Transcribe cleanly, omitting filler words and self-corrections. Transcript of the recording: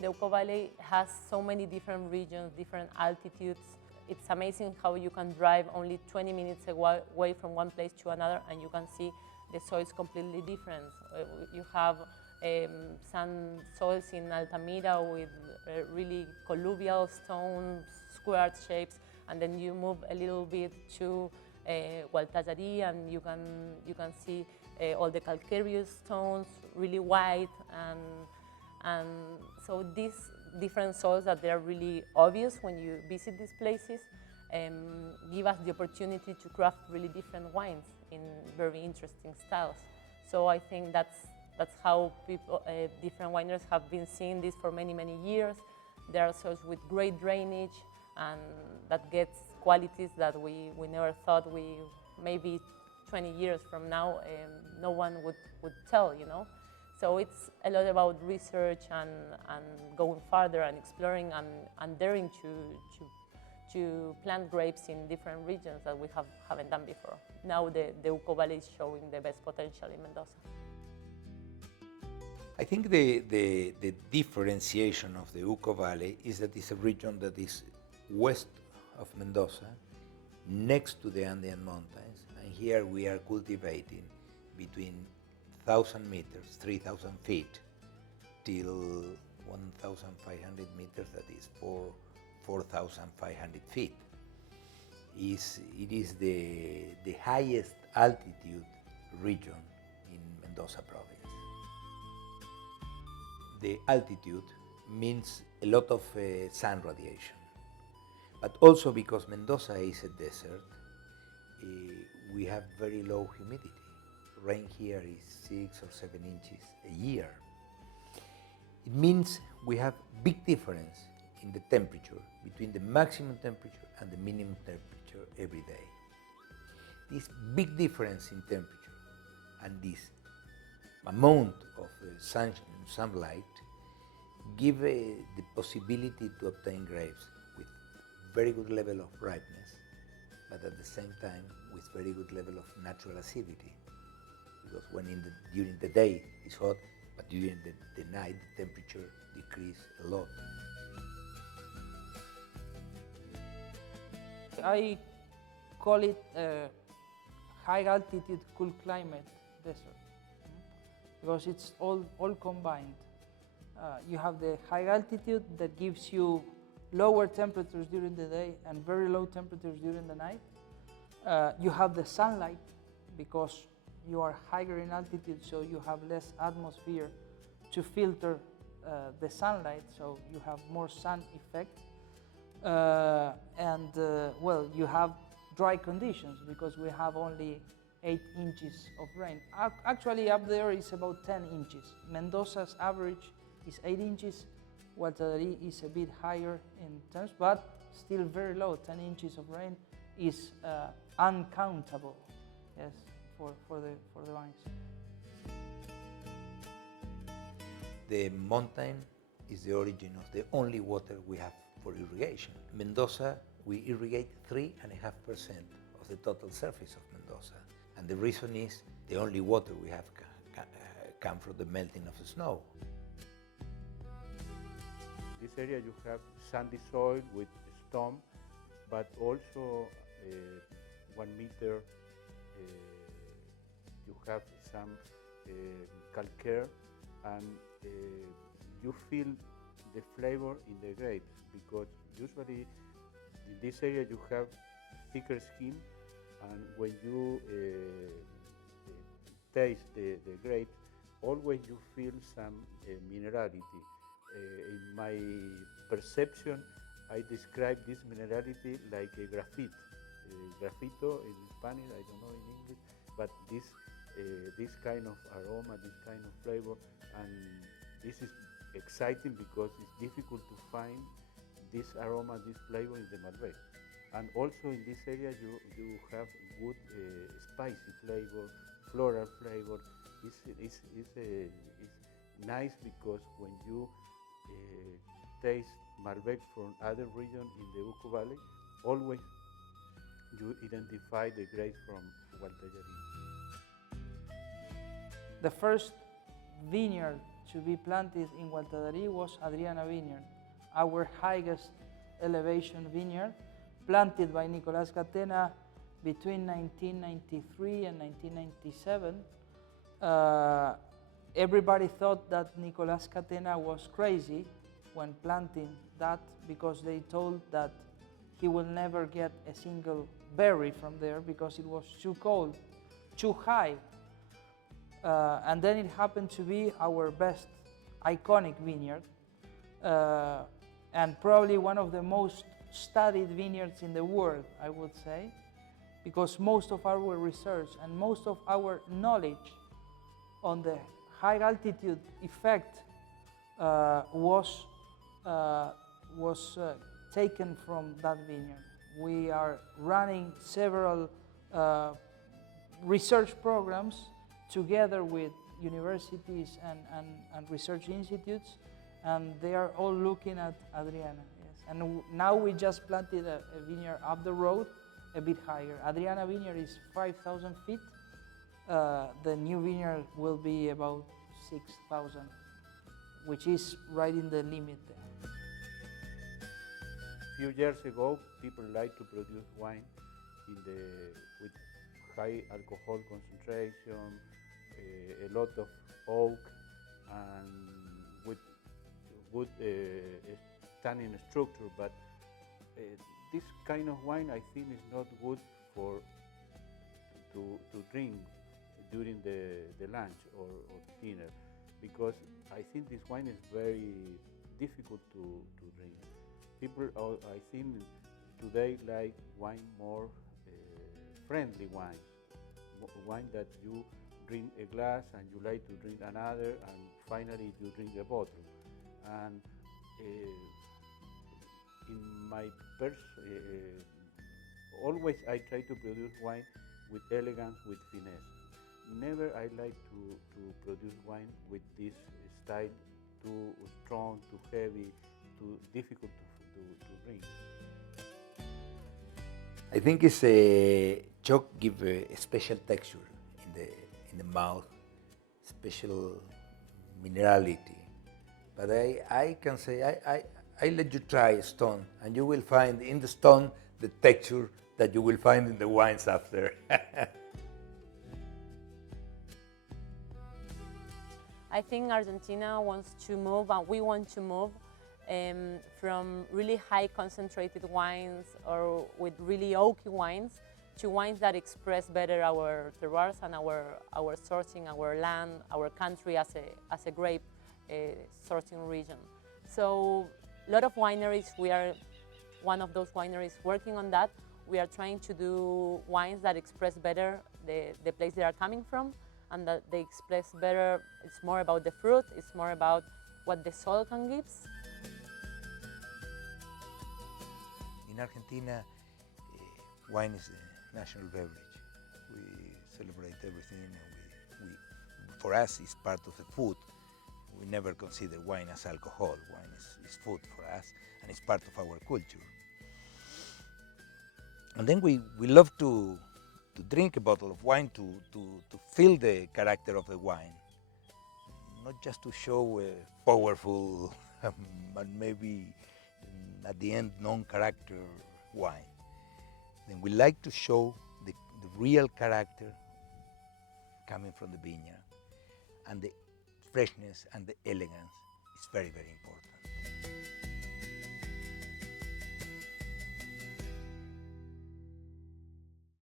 The Uco Valley has so many different regions, different altitudes. It's amazing how you can drive only 20 minutes away from one place to another and you can see the soils completely different. You have some soils in Altamira with really colluvial stones, square shapes, and then you move a little bit to Gualtallarí and you can see all the calcareous stones, really white, and so these different soils that they are really obvious when you visit these places give us the opportunity to craft really different wines in very interesting styles. So I think that's how people, different wineries have been seeing this for many, many years. There are soils with great drainage and that gets qualities that we never thought maybe 20 years from now, no one would tell, you know. So it's a lot about research and going farther and exploring and daring to plant grapes in different regions that we haven't done before. Now the Uco Valley is showing the best potential in Mendoza. I think the differentiation of the Uco Valley is that it's a region that is west of Mendoza, next to the Andean Mountains, and here we are cultivating between 1,000 meters, 3,000 feet, till 1,500 meters, that is 4,500 feet. It is the highest altitude region in Mendoza province. The altitude means a lot of sun radiation, but also because Mendoza is a desert, we have very low humidity. Rain here is 6 or 7 inches a year. It means we have big difference in the temperature between the maximum temperature and the minimum temperature every day. This big difference in temperature and this amount of sunlight give the possibility to obtain grapes with very good level of ripeness, but at the same time with very good level of natural acidity. Because during the day it's hot, but during the night the temperature decreases a lot. I call it a high altitude cool climate desert because it's all combined. You have the high altitude that gives you lower temperatures during the day and very low temperatures during the night. You have the sunlight because you are higher in altitude, so you have less atmosphere to filter the sunlight, so you have more sun effect. Well, you have dry conditions because we have only 8 inches of rain. Actually, up there is about 10 inches. Mendoza's average is 8 inches. Gualtallarí is a bit higher in terms, but still very low. 10 inches of rain is uncountable, yes, for the vines. The mountain is the origin of the only water we have for irrigation. Mendoza, we irrigate 3.5% of the total surface of Mendoza. And the reason is the only water we have come from the melting of the snow. In this area you have sandy soil with stone, but also 1 meter you have some calcare, and you feel the flavor in the grapes, because usually in this area you have thicker skin, and when you taste the grape, always you feel some minerality. In my perception, I describe this minerality like a graphite. Grafito in Spanish, I don't know in English, but this kind of aroma, this kind of flavor, and this is exciting because it's difficult to find this aroma, this flavor in the Malbec. And also in this area you have good spicy flavor, floral flavor. It's nice because when you taste Malbec from other regions in the Uco Valley, always you identify the grapes from Gualtallarí. The first vineyard to be planted in Gualtadari was Adriana Vineyard, our highest elevation vineyard, planted by Nicolás Catena between 1993 and 1997. Everybody thought that Nicolás Catena was crazy when planting that, because they told that he will never get a single berry from there because it was too cold, too high. And then it happened to be our best iconic vineyard, and probably one of the most studied vineyards in the world, I would say, because most of our research and most of our knowledge on the high altitude effect was taken from that vineyard. We are running several research programs together with universities and research institutes, and they are all looking at Adriana. Yes. And now we just planted a vineyard up the road, a bit higher. Adriana vineyard is 5,000 feet. The new vineyard will be about 6,000, which is right in the limit there. A few years ago, people like to produce wine with high alcohol concentration, a lot of oak, and with good tannin structure. But this kind of wine, I think, is not good to drink during the lunch or dinner, because I think this wine is very difficult to drink. People, I think, today like wine more friendly wine, wine that you drink a glass and you like to drink another, and finally you drink a bottle. And in my always I try to produce wine with elegance, with finesse. Never I like to produce wine with this style, too strong, too heavy, too difficult to drink. I think it's a chalk give a special texture in the mouth, special minerality. But I can say I let you try stone, and you will find in the stone the texture that you will find in the wines after. I think Argentina wants to move, and we want to move from really high concentrated wines or with really oaky wines to wines that express better our terroirs and our sourcing, our land, our country as a grape sourcing region. So a lot of wineries, we are one of those wineries working on that. We are trying to do wines that express better the place they are coming from, and that they express better. It's more about the fruit, it's more about what the soil can give. In Argentina, wine is a national beverage. We celebrate everything, and for us, it's part of the food. We never consider wine as alcohol. Wine is food for us, and it's part of our culture. And then we love to drink a bottle of wine to feel the character of the wine, not just to show a powerful but maybe at the end non-character wine. Then we like to show the real character coming from the vineyard, and the freshness and the elegance is very, very important.